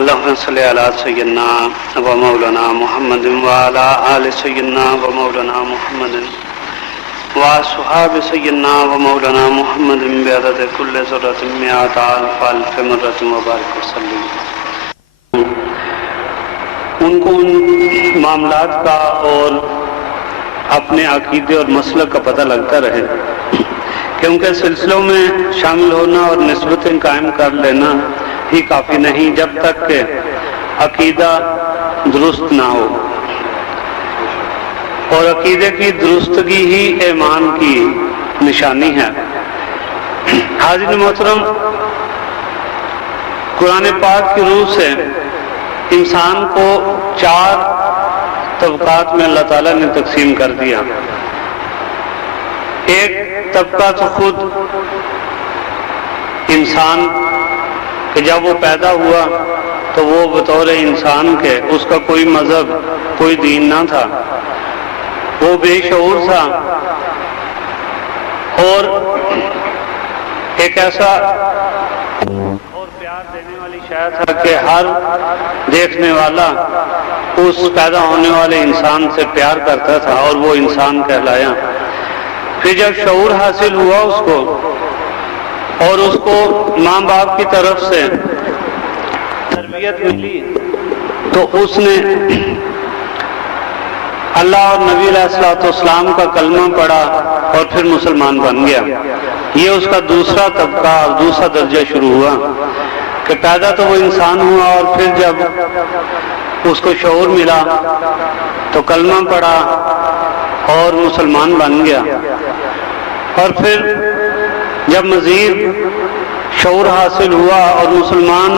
اللهم صل على سيدنا ومولانا محمد وعلى آل سيدنا ومولانا محمد وأصحاب سيدنا ومولانا محمد بعدد كل ذرة مئات ألف مرة وبارك وسلم. ان کو ان معاملات کا اور اپنے عقیدے اور مسلک کا پتہ لگتا رہے کہ ان کے سلسلوں میں شامل ہونا اور نسبتیں قائم کر لینا ہی کافی نہیں جب تک کہ عقیدہ درست نہ ہو، اور عقیدے کی درستگی ہی ایمان کی نشانی ہے. حاضرین محترم، قرآن پاک کی روح سے انسان کو 4 طبقات میں اللہ تعالیٰ نے تقسیم کر دیا. ایک طبقہ تو خود انسان کہ جب وہ پیدا ہوا تو وہ بطور انسان کے اس کا کوئی مذہب کوئی دین نہ تھا، وہ بے شعور تھا اور ایک ایسا اور پیار دینے والی شے تھا کہ ہر دیکھنے والا اس پیدا ہونے والے انسان سے پیار کرتا تھا اور وہ انسان کہلایا. پھر جب شعور حاصل ہوا اس کو اور اس کو ماں باپ کی طرف سے تربیت ملی تو اس نے اللہ اور نبی علیہ السلام کا کلمہ پڑھا اور پھر مسلمان بن گیا. یہ اس کا دوسرا طبقہ اور دوسرا درجہ شروع ہوا کہ پیدا تو وہ انسان ہوا اور پھر جب اس کو شعور ملا تو کلمہ پڑھا اور مسلمان بن گیا. اور پھر جب مزید شعور حاصل ہوا اور مسلمان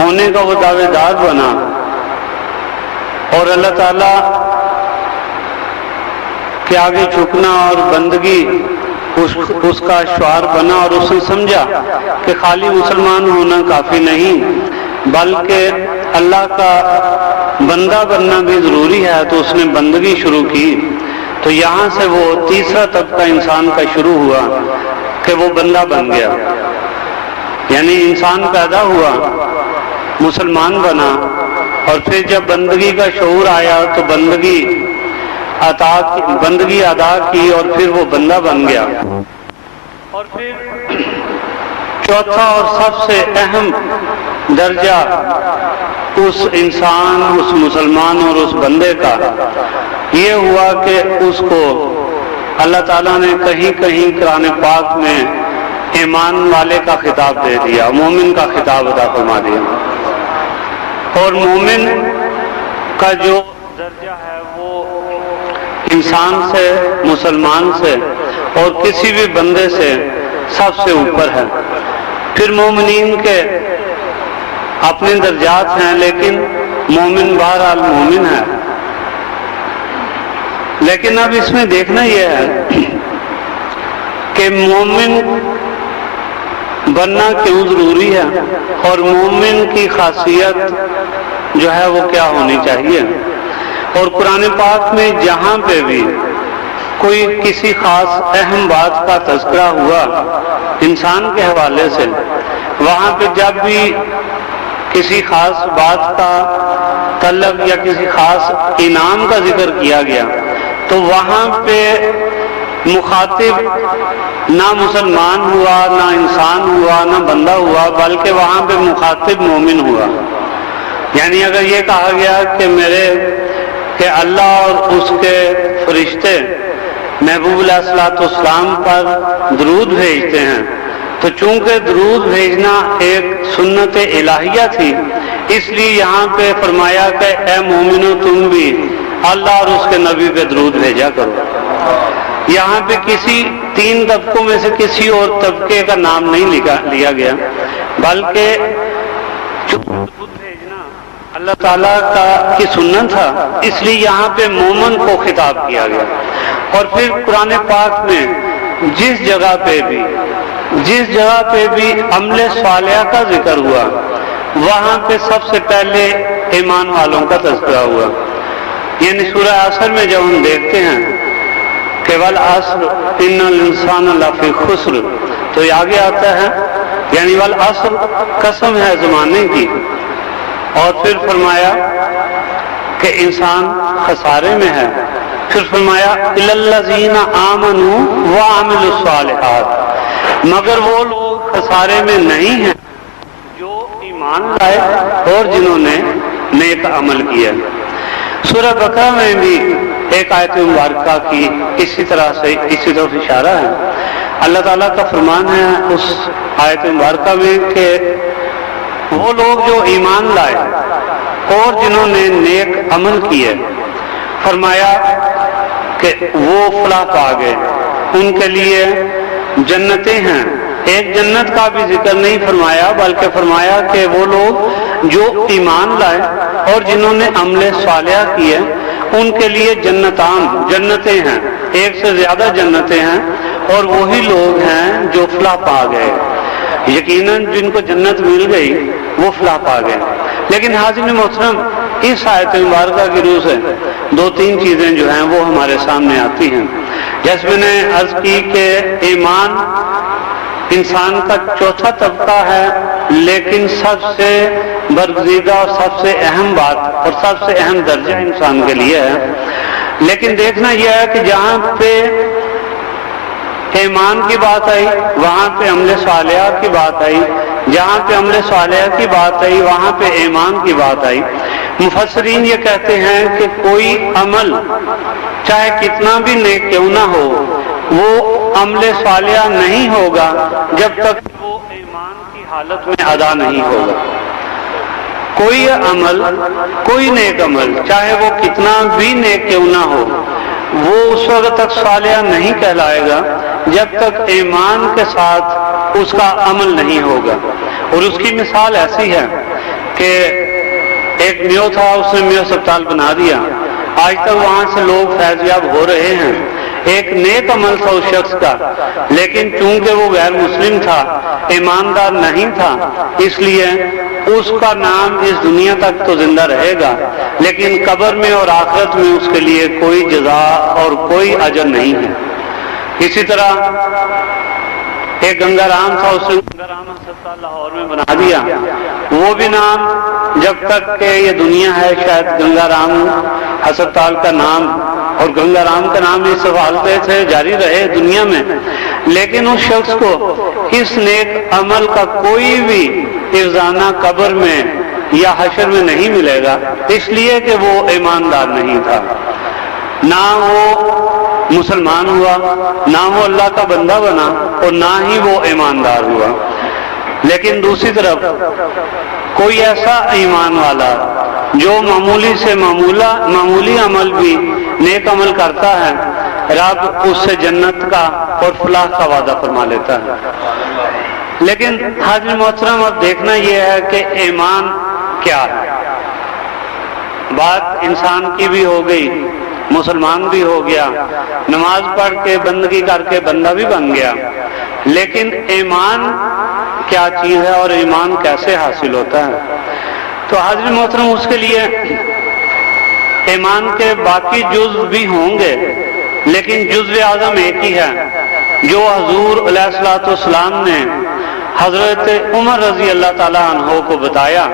ہونے کا وہ دعوے دار بنا اور اللہ تعالیٰ کے آگے جھکنا اور بندگی اس کا شعار بنا اور اس نے سمجھا کہ خالی مسلمان ہونا کافی نہیں بلکہ اللہ کا بندہ بننا بھی ضروری ہے، تو اس نے بندگی شروع کی. تو یہاں سے وہ تیسرا طبقہ انسان کا شروع ہوا کہ وہ بندہ بن گیا. یعنی انسان پیدا ہوا، مسلمان بنا اور پھر جب بندگی کا شعور آیا تو بندگی ادا کی اور پھر وہ بندہ بن گیا. اور پھر چوتھا اور سب سے اہم درجہ اس انسان، اس مسلمان اور اس بندے کا یہ ہوا کہ اس کو اللہ تعالیٰ نے کہیں کہیں قرآن پاک میں ایمان والے کا خطاب دے دیا، مومن کا خطاب عطا فرما دیا. اور مومن کا جو درجہ ہے وہ انسان سے، مسلمان سے اور کسی بھی بندے سے سب سے اوپر ہے. پھر مومنین کے اپنے درجات ہیں لیکن مومن بہرحال مومن ہے. لیکن اب اس میں دیکھنا یہ ہے کہ مومن بننا کیوں ضروری ہے اور مومن کی خاصیت جو ہے وہ کیا ہونی چاہیے. اور قرآن پاک میں جہاں پہ بھی کوئی کسی خاص اہم بات کا تذکرہ ہوا انسان کے حوالے سے، وہاں پہ جب بھی کسی خاص بات کا طلب یا کسی خاص انعام کا ذکر کیا گیا تو وہاں پہ مخاطب نہ مسلمان ہوا، نہ انسان ہوا، نہ بندہ ہوا، بلکہ وہاں پہ مخاطب مومن ہوا. یعنی اگر یہ کہا گیا کہ اللہ اور اس کے فرشتے محبوب علیہ السلام پر درود بھیجتے ہیں تو چونکہ درود بھیجنا ایک سنت الہیہ تھی، اس لیے یہاں پہ فرمایا کہ اے مومنو تم بھی اللہ اور اس کے نبی پہ درود بھیجا کرو. یہاں پہ کسی 3 طبقوں میں سے کسی اور طبقے کا نام نہیں لیا گیا، بلکہ درود بھیجنا اللہ تعالیٰ کی سنت تھا، اس لیے یہاں پہ مومن کو خطاب کیا گیا. اور پھر قرآن پاک میں جس جگہ پہ بھی عمل صالحہ کا ذکر ہوا وہاں پہ سب سے پہلے ایمان والوں کا تذکرہ ہوا. یعنی سورہ عصر میں جب ہم دیکھتے ہیں کہ والعصر ان الانسان لفی خسر تو یہ آگے آتا ہے یعنی والعصر قسم ہے زمانے کی، اور پھر فرمایا کہ انسان خسارے میں ہے، پھر فرمایا الا الذین آمنوا وعملوا الصالحات، مگر وہ لوگ خسارے میں نہیں ہیں جو ایمان لائے اور جنہوں نے نیک عمل کیا۔ سورہ بقرہ میں بھی ایک آیت مبارکہ کی اسی طرح سے اسی طرف اشارہ ہے۔ اللہ تعالیٰ کا فرمان ہے اس آیت مبارکہ میں کہ وہ لوگ جو ایمان لائے اور جنہوں نے نیک عمل کیے، فرمایا کہ وہ فلاح پا گئے، ان کے لیے جنتیں ہیں۔ ایک جنت کا بھی ذکر نہیں فرمایا بلکہ فرمایا کہ وہ لوگ جو ایمان لائے اور جنہوں نے عمل صالح کیے ان کے لیے جنتیں ہیں، ایک سے زیادہ جنتیں ہیں، اور وہی لوگ ہیں جو فلاح پا گئے۔ یقیناً جن کو جنت مل گئی وہ فلاح پا گئے۔ لیکن حاضرین محترم، اس آیت مبارکہ کی روح سے دو تین چیزیں جو ہیں وہ ہمارے سامنے آتی ہیں۔ جیسے میں نے عرض کی کہ ایمان انسان کا چوتھا طبقہ ہے، لیکن سب سے برگزیدہ اور سب سے اہم بات اور سب سے اہم درجہ انسان کے لیے ہے۔ لیکن دیکھنا یہ ہے کہ جہاں پہ ایمان کی بات آئی وہاں پہ عمل صالحہ کی بات آئی، جہاں پہ عمل صالحہ کی بات آئی وہاں پہ ایمان کی بات آئی۔ مفسرین یہ کہتے ہیں کہ کوئی عمل چاہے کتنا بھی نیک کیوں نہ ہو، وہ عمل صالحہ نہیں ہوگا جب تک وہ ایمان کی حالت میں ادا نہیں ہوگا۔ کوئی عمل، کوئی نیک عمل چاہے وہ کتنا بھی نیک کیوں نہ ہو، وہ اس وقت تک صالحہ نہیں کہلائے گا جب تک ایمان کے ساتھ اس کا عمل نہیں ہوگا۔ اور اس کی مثال ایسی ہے کہ ایک میو تھا، اس نے میو اسپتال بنا دیا، آج تک وہاں سے لوگ فیض یاب ہو رہے ہیں۔ ایک نیک عمل تھا اس شخص کا، لیکن چونکہ وہ غیر مسلم تھا، ایماندار نہیں تھا، اس لیے اس کا نام اس دنیا تک تو زندہ رہے گا، لیکن قبر میں اور آخرت میں اس کے لیے کوئی جزا اور کوئی اجر نہیں ہے۔ اسی طرح ایک گنگا رام تھا، اس نے گنگا رام ہسپتال لاہور میں بنا دیا، وہ بھی نام جب تک کہ یہ دنیا ہے شاید گنگا رام ہسپتال کا نام اور گنگا رام کا نام اس حوالے سے جاری رہے دنیا میں، لیکن اس شخص کو اس نیک عمل کا کوئی بھی افزانہ قبر میں یا حشر میں نہیں ملے گا، اس لیے کہ وہ ایماندار نہیں تھا، نہ وہ مسلمان ہوا، نہ وہ اللہ کا بندہ بنا، اور نہ ہی وہ ایماندار ہوا۔ لیکن دوسری طرف کوئی ایسا ایمان والا جو معمولی سے معمولی عمل بھی نیک عمل کرتا ہے، رب اس سے جنت کا اور فلاح کا وعدہ فرما لیتا ہے۔ لیکن حاضر محترم، اب دیکھنا یہ ہے کہ ایمان کیا ہے۔ بات انسان کی بھی ہو گئی، مسلمان بھی ہو گیا، نماز پڑھ کے بندگی کر کے بندہ بھی بن گیا، لیکن ایمان کیا چیز ہے اور ایمان کیسے حاصل ہوتا ہے؟ تو حاضر محترم، اس کے لیے ایمان کے باقی جز بھی ہوں گے، لیکن جزو اعظم ایک ہی ہے جو حضور علیہ الصلوۃ والسلام نے حضرت عمر رضی اللہ تعالیٰ عنہ کو بتایا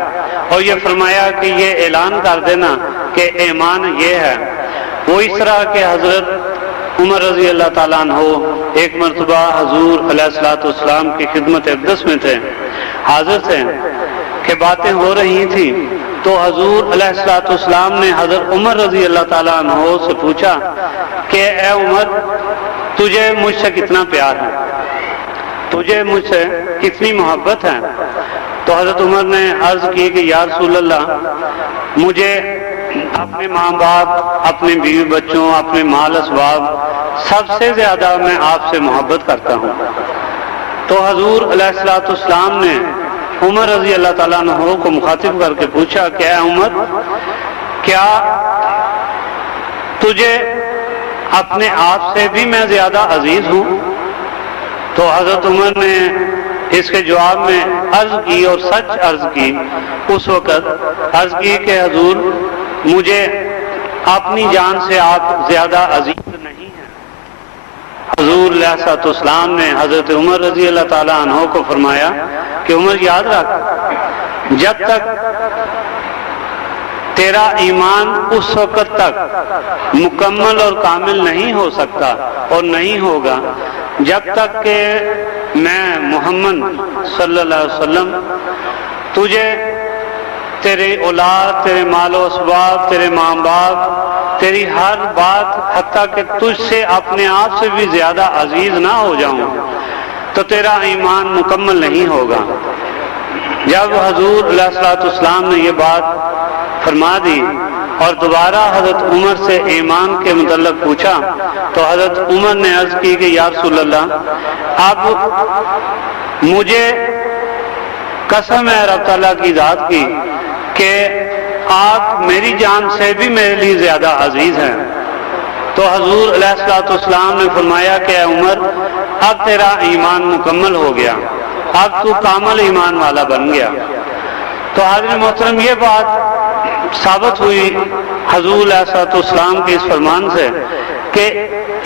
اور یہ فرمایا کہ یہ اعلان کر دینا کہ ایمان یہ ہے۔ وہ اس طرح کہ حضرت عمر رضی اللہ تعالیٰ عنہ ایک مرتبہ حضور علیہ الصلوۃ والسلام کی خدمت اقدس میں تھے، حاضر تھے کہ باتیں ہو رہی تھیں، تو حضور علیہ الصلوۃ والسلام نے حضرت عمر رضی اللہ تعالیٰ عنہ سے پوچھا کہ اے عمر، تجھے مجھ سے کتنا پیار ہے، تجھے مجھ سے کتنی محبت ہے؟ تو حضرت عمر نے عرض کی کہ یا رسول اللہ، مجھے اپنے ماں باپ، اپنے بیوی بچوں، اپنے مال اسباب، سب سے زیادہ میں آپ سے محبت کرتا ہوں۔ تو حضور علیہ الصلوۃ والسلام نے عمر رضی اللہ تعالیٰ عنہ کو مخاطب کر کے پوچھا کہ اے عمر، کیا تجھے اپنے آپ سے بھی میں زیادہ عزیز ہوں؟ تو حضرت عمر نے اس کے جواب میں عرض کی اور سچ عرض کی، اس وقت عرض کی کہ حضور، مجھے اپنی جان سے آپ زیادہ عزیز نہیں ہیں۔ حضور حضور علیہ الصلوۃ والسلام نے حضرت عمر رضی اللہ تعالیٰ عنہ کو فرمایا کہ عمر یاد رکھ، جب تک تیرا ایمان اس وقت تک مکمل اور کامل نہیں ہو سکتا اور نہیں ہوگا جب تک کہ میں محمد صلی اللہ علیہ وسلم تجھے تیرے اولاد، تیرے مال و اسباب، تیرے ماں باپ، تیری ہر بات، حتیٰ کہ تجھ سے اپنے آپ سے بھی زیادہ عزیز نہ ہو جاؤں تو تیرا ایمان مکمل نہیں ہوگا۔ جب حضور علیہ الصلوۃ والسلام نے یہ بات فرما دی اور دوبارہ حضرت عمر سے ایمان کے متعلق پوچھا تو حضرت عمر نے عرض کی کہ یا رسول اللہ، اب مجھے قسم ہے رب تعالیٰ کی ذات کی کہ آپ میری جان سے بھی میرے لیے زیادہ عزیز ہیں۔ تو حضور علیہ الصلوۃ والسلام نے فرمایا کہ اے عمر، اب تیرا ایمان مکمل ہو گیا، اب تو کامل ایمان والا بن گیا۔ تو حاضرین محترم، یہ بات ثابت ہوئی حضور علیہ الصلوۃ والسلام کے اس فرمان سے کہ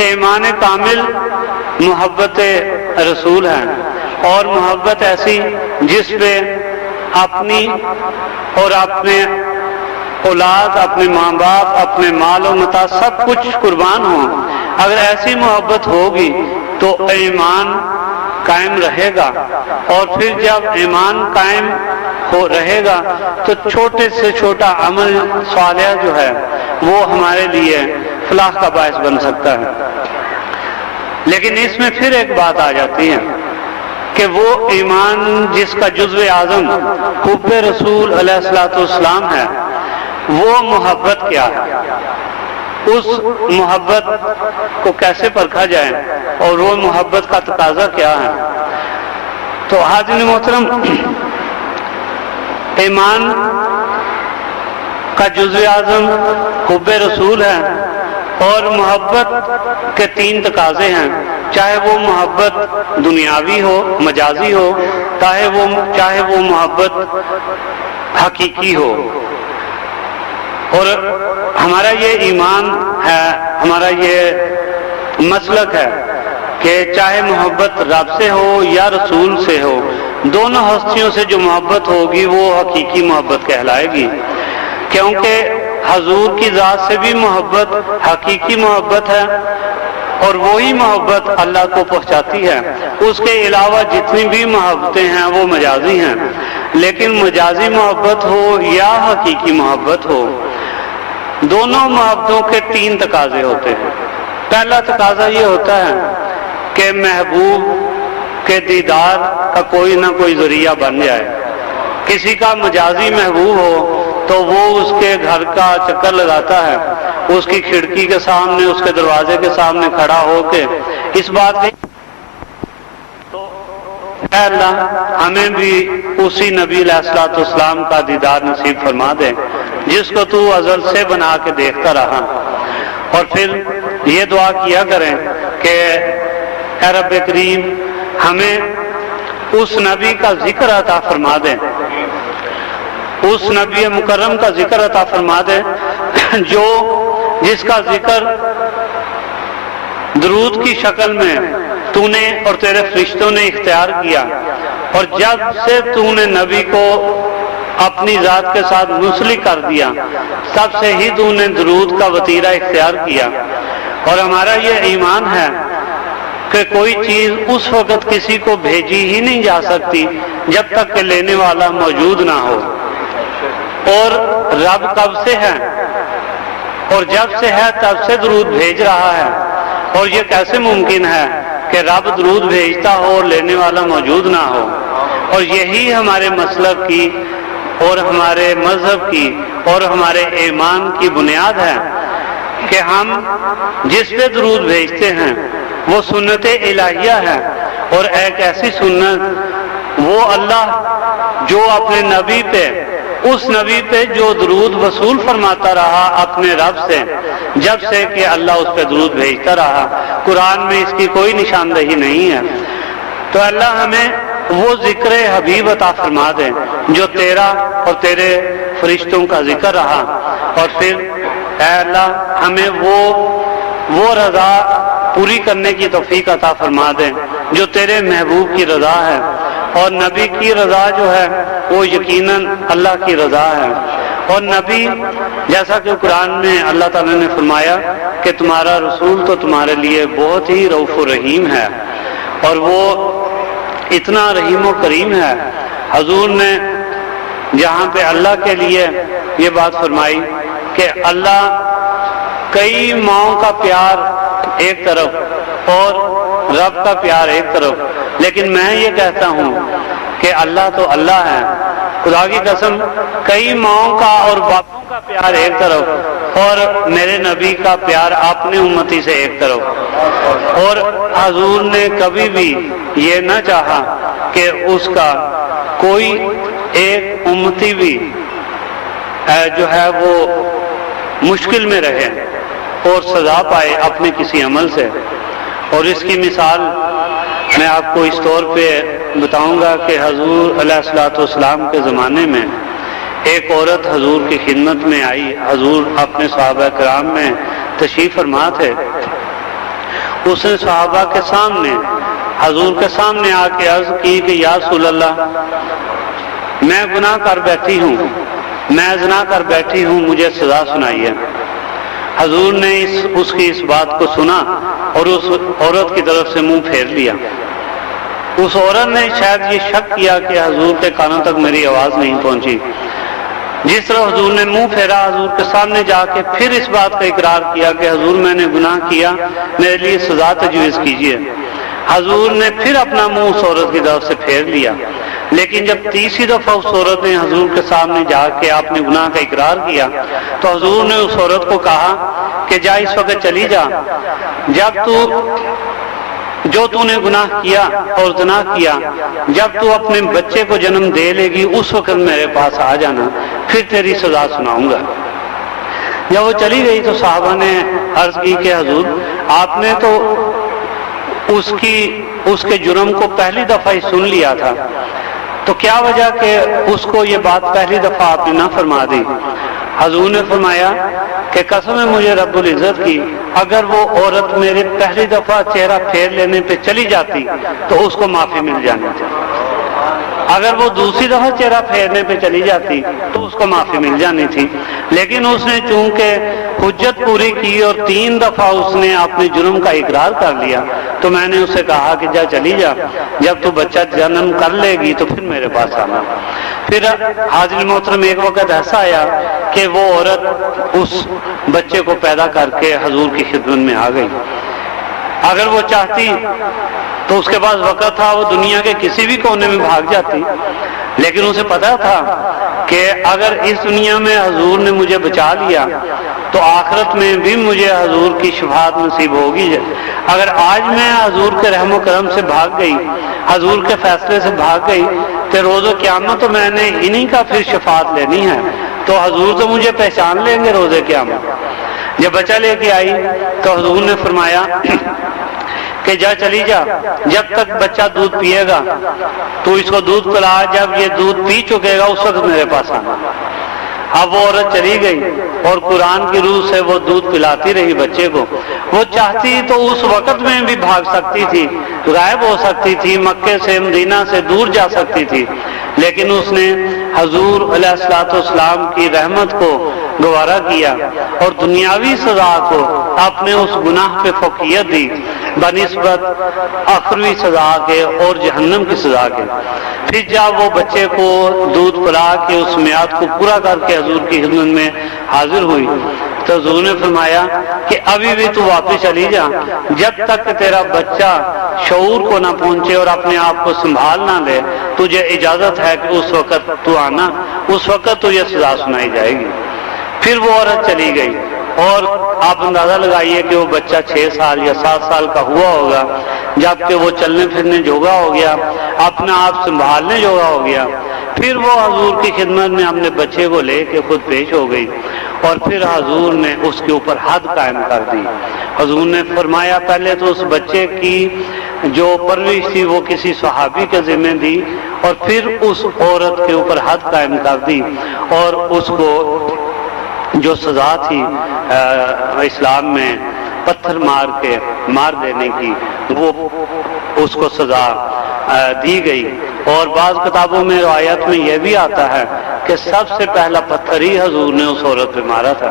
ایمان کامل محبت رسول ہے، اور محبت ایسی جس پہ اپنی اور اپنے اولاد، اپنے ماں باپ، اپنے مال و متاع سب کچھ قربان ہوں۔ اگر ایسی محبت ہوگی تو ایمان قائم رہے گا، اور پھر جب ایمان قائم ہو رہے گا تو چھوٹے سے چھوٹا عمل صالح جو ہے وہ ہمارے لیے فلاح کا باعث بن سکتا ہے۔ لیکن اس میں پھر ایک بات آ جاتی ہے کہ وہ ایمان جس کا جزو اعظم حب رسول علیہ الصلوۃ والسلام ہے، وہ محبت کیا ہے، اس محبت کو کیسے پرکھا جائے اور وہ محبت کا تقاضا کیا ہے؟ تو حاضرین محترم، ایمان کا جزو اعظم حب رسول ہے، اور محبت کے 3 تقاضے ہیں، چاہے وہ محبت دنیاوی ہو، مجازی ہو، چاہے وہ محبت حقیقی ہو۔ اور ہمارا یہ ایمان ہے، ہمارا یہ مسلک ہے کہ چاہے محبت رب سے ہو یا رسول سے ہو، دونوں ہستیوں سے جو محبت ہوگی وہ حقیقی محبت کہلائے گی، کیونکہ حضور کی ذات سے بھی محبت حقیقی محبت ہے، اور وہی محبت اللہ کو پہنچاتی ہے۔ اس کے علاوہ جتنی بھی محبتیں ہیں وہ مجازی ہیں، لیکن مجازی محبت ہو یا حقیقی محبت ہو، دونوں محبتوں کے 3 تقاضے ہوتے ہیں۔ پہلا تقاضا یہ ہوتا ہے کہ محبوب کے دیدار کا کوئی نہ کوئی ذریعہ بن جائے۔ کسی کا مجازی محبوب ہو تو وہ اس کے گھر کا چکر لگاتا ہے، اس کی کھڑکی کے سامنے، اس کے دروازے کے سامنے کھڑا ہو کے اس بات کی تو اے اللہ ہمیں بھی اسی نبی علیہ الصلوۃ والسلام کا دیدار نصیب فرما دے جس کو تو ازل سے بنا کے دیکھتا رہا۔ اور پھر یہ دعا کیا کریں کہ اے رب کریم ہمیں اس نبی کا ذکر عطا فرما دے، اس نبی مکرم کا ذکر عطا فرما دے جس کا ذکر درود کی شکل میں تو نے اور تیرے فرشتوں نے اختیار کیا، اور جب سے تو نے نبی کو اپنی ذات کے ساتھ منسلک کر دیا تب سے ہی تو نے درود کا وتیرہ اختیار کیا۔ اور ہمارا یہ ایمان ہے کہ کوئی چیز اس وقت کسی کو بھیجی ہی نہیں جا سکتی جب تک کہ لینے والا موجود نہ ہو، اور رب کب سے ہے اور جب سے ہے تب سے درود بھیج رہا ہے، اور یہ کیسے ممکن ہے کہ رب درود بھیجتا ہو اور لینے والا موجود نہ ہو؟ اور یہی ہمارے مسلک کی اور ہمارے مذہب کی اور ہمارے ایمان کی بنیاد ہے کہ ہم جس پہ درود بھیجتے ہیں وہ سنت الہیہ ہے، اور ایک ایسی سنت وہ اللہ جو اپنے نبی پہ، اس نبی پہ جو درود وصول فرماتا رہا اپنے رب سے جب سے کہ اللہ اس پہ درود بھیجتا رہا، قرآن میں اس کی کوئی نشاندہی نہیں ہے۔ تو اللہ ہمیں وہ ذکر حبیب عطا فرما دے جو تیرا اور تیرے فرشتوں کا ذکر رہا، اور پھر اے اللہ ہمیں وہ رضا پوری کرنے کی توفیق عطا فرما دے جو تیرے محبوب کی رضا ہے، اور نبی کی رضا جو ہے وہ یقیناً اللہ کی رضا ہے۔ اور نبی جیسا کہ قرآن میں اللہ تعالیٰ نے فرمایا کہ تمہارا رسول تو تمہارے لیے بہت ہی رؤوف و رحیم ہے، اور وہ اتنا رحیم و کریم ہے۔ حضور نے جہاں پہ اللہ کے لیے یہ بات فرمائی کہ اللہ کئی ماؤں کا پیار ایک طرف اور رب کا پیار ایک طرف، لیکن میں یہ کہتا ہوں کہ اللہ تو اللہ ہے، خدا کی قسم، کئی ماؤں کا اور باپوں کا پیار ایک طرف اور میرے نبی کا پیار اپنے امتی سے ایک طرف۔ اور حضور نے کبھی بھی یہ نہ چاہا کہ اس کا کوئی ایک امتی بھی جو ہے وہ مشکل میں رہے اور سزا پائے اپنے کسی عمل سے۔ اور اس کی مثال میں آپ کو اس طور پہ بتاؤں گا کہ حضور علیہ الصلوۃ والسلام کے زمانے میں ایک عورت حضور کی خدمت میں آئی۔ حضور اپنے صحابہ کرام میں تشریف فرما تھے۔ اس نے صحابہ کے سامنے، حضور کے سامنے آ کے عرض کی کہ یا رسول اللہ، میں گناہ کر بیٹھی ہوں، میں زنا کر بیٹھی ہوں، مجھے سزا سنائیے۔ حضور نے اس کی اس بات کو سنا اور اس عورت کی طرف سے منہ پھیر لیا۔ اس عورت نے شاید یہ شک کیا کہ حضور کے کانوں تک میری آواز نہیں پہنچی۔ جس طرح حضور نے منہ پھیرا، حضور کے سامنے جا کے پھر اس بات کا اقرار کیا کہ حضور میں نے گناہ کیا، میرے لیے سزا تجویز کیجیے۔ حضور نے پھر اپنا منہ اس عورت کی طرف سے پھیر لیا، لیکن جب تیسری دفعہ اس عورت نے حضور کے سامنے جا کے آپ نے گناہ کا اقرار کیا تو حضور نے اس عورت کو کہا کہ جا اس وقت چلی جا، جب تو نے گناہ کیا اور زنا کیا، جب تو اپنے بچے کو جنم دے لے گی اس وقت میرے پاس آ جانا، پھر تیری سزا سناؤں گا۔ جب وہ چلی گئی تو صحابہ نے عرض کی کہ حضور آپ نے تو اس کے جرم کو پہلی دفعہ ہی سن لیا تھا، تو کیا وجہ کہ اس کو یہ بات پہلی دفعہ آپ نے نہ فرما دی؟ حضور نے فرمایا کہ قسم ہے مجھے رب العزت کی، اگر وہ عورت میرے پہلی دفعہ چہرہ پھیر لینے پہ چلی جاتی تو اس کو معافی مل جانی تھی، اگر وہ دوسری دفعہ چہرہ پھیرنے پہ چلی جاتی تو اس کو معافی مل جانی تھی، لیکن اس نے چونکہ حجت پوری کی اور 3 دفعہ اس نے اپنے جرم کا اقرار کر لیا، تو میں نے اسے کہا کہ جا چلی جا، جب تو بچہ جنم کر لے گی تو پھر میرے پاس آنا۔ پھر حاضر محترم ایک وقت ایسا آیا کہ وہ عورت اس بچے کو پیدا کر کے حضور کی خدمت میں آ گئی۔ اگر وہ چاہتی تو اس کے پاس وقت تھا، وہ دنیا کے کسی بھی کونے میں بھاگ جاتی، لیکن اسے پتا تھا کہ اگر اس دنیا میں حضور نے مجھے بچا لیا تو آخرت میں بھی مجھے حضور کی شفاعت نصیب ہوگی۔ اگر آج میں حضور کے رحم و کرم سے بھاگ گئی، حضور کے فیصلے سے بھاگ گئی، تو روز قیامت تو میں نے انہی کا پھر شفاعت لینی ہے، تو حضور تو مجھے پہچان لیں گے روز قیامت۔ جب بچہ لے کے آئی تو حضور نے فرمایا کہ جا چلی جا، جب تک بچہ دودھ پیے گا تو اس کو دودھ پلا، جب یہ دودھ پی چکے گا اس وقت میرے پاس آنا۔ اب وہ عورت چلی گئی اور قرآن کی روح سے وہ دودھ پلاتی رہی بچے کو۔ وہ چاہتی تو اس وقت میں بھی بھاگ سکتی تھی، غائب ہو سکتی تھی، مکے سے مدینہ سے دور جا سکتی تھی، لیکن اس نے حضور علیہ الصلوۃ والسلام کی رحمت کو گوارا کیا اور دنیاوی سزا کو اپنے اس گناہ پہ فوقیت دی بنسبت آخروی سزا کے اور جہنم کی سزا کے۔ پھر جب وہ بچے کو دودھ پلا کے اس میعاد کو پورا کر کے حضور کی خدمت میں حاضر ہوئی تو حضور نے فرمایا کہ ابھی بھی تو واپس چلی جا، جب تک کہ تیرا بچہ شعور کو نہ پہنچے اور اپنے آپ کو سنبھال نہ لے، تجھے اجازت ہے کہ اس وقت تو آنا، اس وقت تجھے سزا سنائی جائے گی۔ پھر وہ عورت چلی گئی اور آپ اندازہ لگائیے کہ وہ بچہ 6 سال یا 7 سال کا ہوا ہوگا، جبکہ وہ چلنے پھرنے جوگا ہو گیا، اپنا آپ سنبھالنے جوگا ہو گیا۔ پھر وہ حضور کی خدمت میں اپنے بچے کو لے کے خود پیش ہو گئی اور پھر حضور نے اس کے اوپر حد قائم کر دی۔ حضور نے فرمایا پہلے تو اس بچے کی جو پرورش تھی وہ کسی صحابی کے ذمہ دی اور پھر اس عورت کے اوپر حد قائم کر دی اور اس کو جو سزا تھی اسلام میں پتھر مار دینے کی وہ اس کو سزا دی گئی۔ اور بعض کتابوں میں روایت میں یہ بھی آتا ہے کہ سب سے پہلا پتھر ہی حضور نے اس عورت پہ مارا تھا،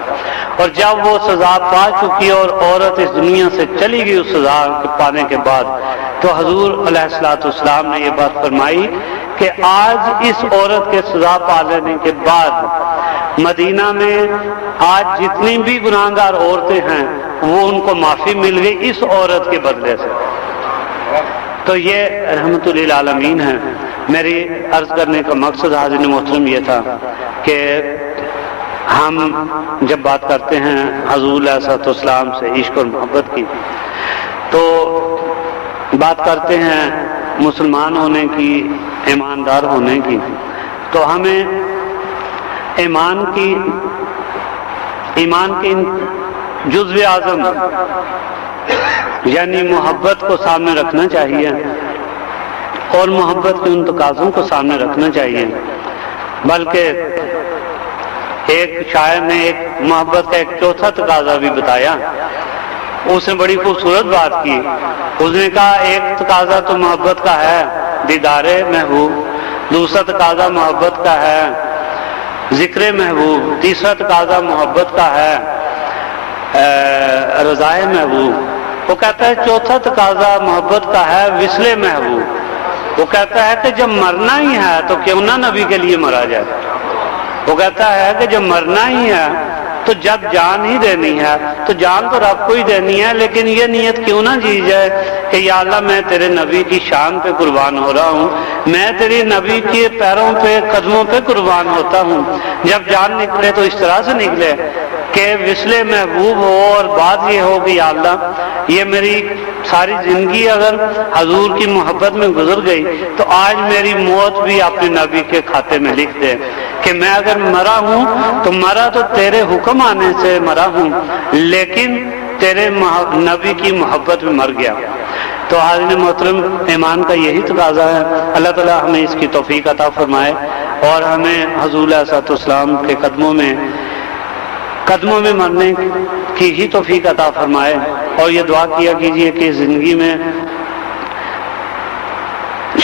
اور جب وہ سزا پا چکی اور عورت اس دنیا سے چلی گئی اس سزا پانے کے بعد، تو حضور علیہ الصلوۃ والسلام نے یہ بات فرمائی کہ آج اس عورت کے سزا پا لینے کے بعد مدینہ میں آج جتنی بھی گناہگار عورتیں ہیں وہ ان کو معافی مل گئی اس عورت کے بدلے سے۔ تو یہ رحمت للعالمین ہے۔ میری عرض کرنے کا مقصد حاضرین محترم یہ تھا کہ ہم جب بات کرتے ہیں حضور علیہ الصلوۃ والسلام سے عشق اور محبت کی، تو بات کرتے ہیں مسلمان ہونے کی، ایماندار ہونے کی، تو ہمیں ایمان کی جزو اعظم یعنی محبت کو سامنے رکھنا چاہیے، اور محبت کے ان تقاضوں کو سامنے رکھنا چاہیے۔ بلکہ ایک شاعر نے ایک محبت کا ایک چوتھا تقاضا بھی بتایا، اس نے بڑی خوبصورت بات کی۔ اس نے کہا ایک تقاضا تو محبت کا ہے دیدار محبوب، دوسرا تقاضا محبت کا ہے ذکر محبوب، تیسرا تقاضا محبت کا ہے رضائے محبوب۔ وہ کہتا ہے چوتھا تقاضا محبت کا ہے وصل محبوب۔ وہ کہتا ہے کہ جب مرنا ہی ہے تو کیوں نہ نبی کے لیے مرا جائے۔ وہ کہتا ہے کہ جب مرنا ہی ہے تو جب جان ہی دینی ہے تو جان تو رب کو ہی دینی ہے، لیکن یہ نیت کیوں نہ جی جائے کہ یا اللہ میں تیرے نبی کی شان پہ قربان ہو رہا ہوں، میں تیری نبی کے پیروں پہ قدموں پہ قربان ہوتا ہوں۔ جب جان نکلے تو اس طرح سے نکلے کہ وصل محبوب ہو، اور بات یہ ہو کہ یا اللہ یہ میری ساری زندگی اگر حضور کی محبت میں گزر گئی تو آج میری موت بھی اپنے نبی کے کھاتے میں لکھ دے کہ میں اگر مرا ہوں تو مرا تو تیرے حکم آنے سے مرا ہوں، لیکن تیرے نبی کی محبت میں مر گیا۔ تو حاضرین محترم ایمان کا یہی تقاضا ہے۔ اللہ تعالیٰ ہمیں اس کی توفیق عطا فرمائے اور ہمیں حضور علیہ الصلوۃ والسلام کے قدموں میں مرنے کی ہی توفیق عطا فرمائے، اور یہ دعا کیا کیجئے کہ زندگی میں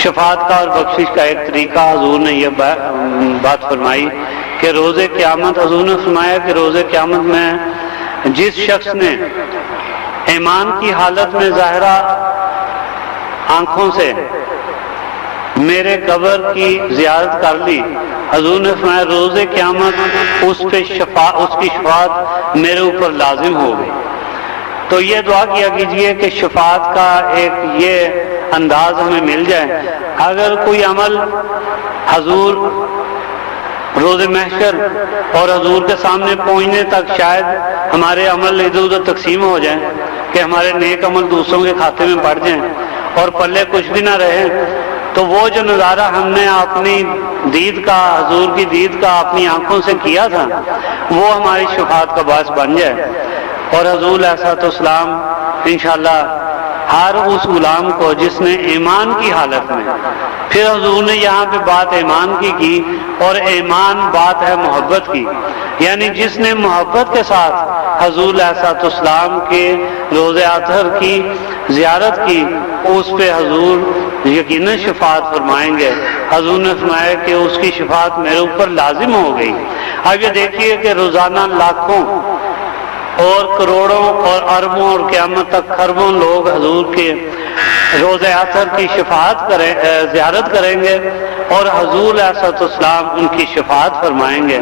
شفاعت کا اور بخشش کا ایک طریقہ حضور نے یہ بات فرمائی کہ روز قیامت، حضور نے فرمایا کہ روز قیامت میں جس شخص نے ایمان کی حالت میں ظاہرہ آنکھوں سے میرے قبر کی زیارت کر لی، حضور نے فرمایا روز قیامت اس کی شفاعت میرے اوپر لازم ہو گئی۔ تو یہ دعا کیا کیجئے کہ شفاعت کا ایک یہ انداز ہمیں مل جائے۔ اگر کوئی عمل حضور روز محشر اور حضور کے سامنے پہنچنے تک شاید ہمارے عمل ادھر ادھر تقسیم ہو جائیں کہ ہمارے نیک عمل دوسروں کے کھاتے میں پڑ جائیں اور پلے کچھ بھی نہ رہے، تو وہ جو نظارہ ہم نے اپنی دید کا، حضور کی دید کا اپنی آنکھوں سے کیا تھا، وہ ہماری شفاعت کا باعث بن جائے۔ اور حضور علیہ الصلوۃ والسلام انشاءاللہ ہر اس غلام کو جس نے ایمان کی حالت میں، پھر حضور نے یہاں پہ بات ایمان کی اور ایمان بات ہے محبت کی، یعنی جس نے محبت کے ساتھ حضور علیہ الصلوۃ والسلام کے روز اطہر کی زیارت کی، اس پہ حضور یقیناً شفاعت فرمائیں گے۔ حضور نے فرمایا کہ اس کی شفاعت میرے اوپر لازم ہو گئی۔ اب یہ دیکھیے کہ روزانہ لاکھوں اور کروڑوں اور اربوں اور قیامت تک خربوں لوگ حضور کے روز اطہر کی زیارت کریں گے اور حضور علیہ الصلوۃ والسلام ان کی شفاعت فرمائیں گے۔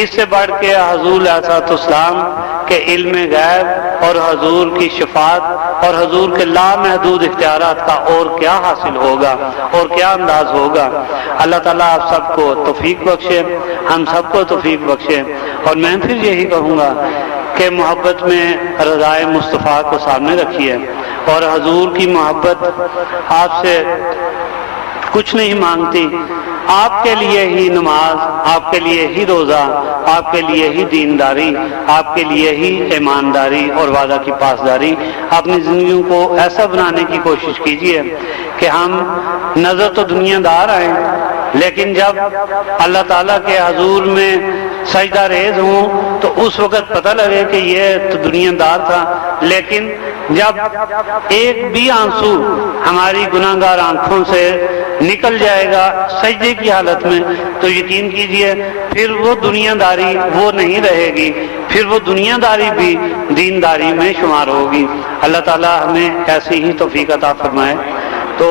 اس سے بڑھ کے حضور علیہ الصلوۃ والسلام کے علم غیب اور حضور کی شفاعت اور حضور کے لامحدود اختیارات کا اور کیا حاصل ہوگا اور کیا انداز ہوگا۔ اللہ تعالیٰ آپ سب کو توفیق بخشے، ہم سب کو توفیق بخشے، اور میں پھر یہی کہوں گا کہ محبت میں رضائے مصطفیٰ کو سامنے رکھیے، اور حضور کی محبت آپ سے کچھ نہیں مانگتی، آپ کے لیے ہی نماز، آپ کے لیے ہی روزہ، آپ کے لیے ہی دینداری، آپ کے لیے ہی ایمانداری اور وعدہ کی پاسداری۔ اپنی زندگیوں کو ایسا بنانے کی کوشش کیجیے کہ ہم نظر تو دنیا دار آئیں، لیکن جب اللہ تعالیٰ کے حضور میں سجدہ ریز ہوں تو اس وقت پتہ لگے کہ یہ تو دنیا دار تھا، لیکن جب ایک بھی آنسو ہماری گناہگار آنکھوں سے نکل جائے گا سجدے کی حالت میں، تو یقین کیجئے پھر وہ دنیا داری وہ نہیں رہے گی، پھر وہ دنیا داری بھی دینداری میں شمار ہوگی۔ اللہ تعالی ہمیں ایسی ہی توفیق عطا فرمائے۔ تو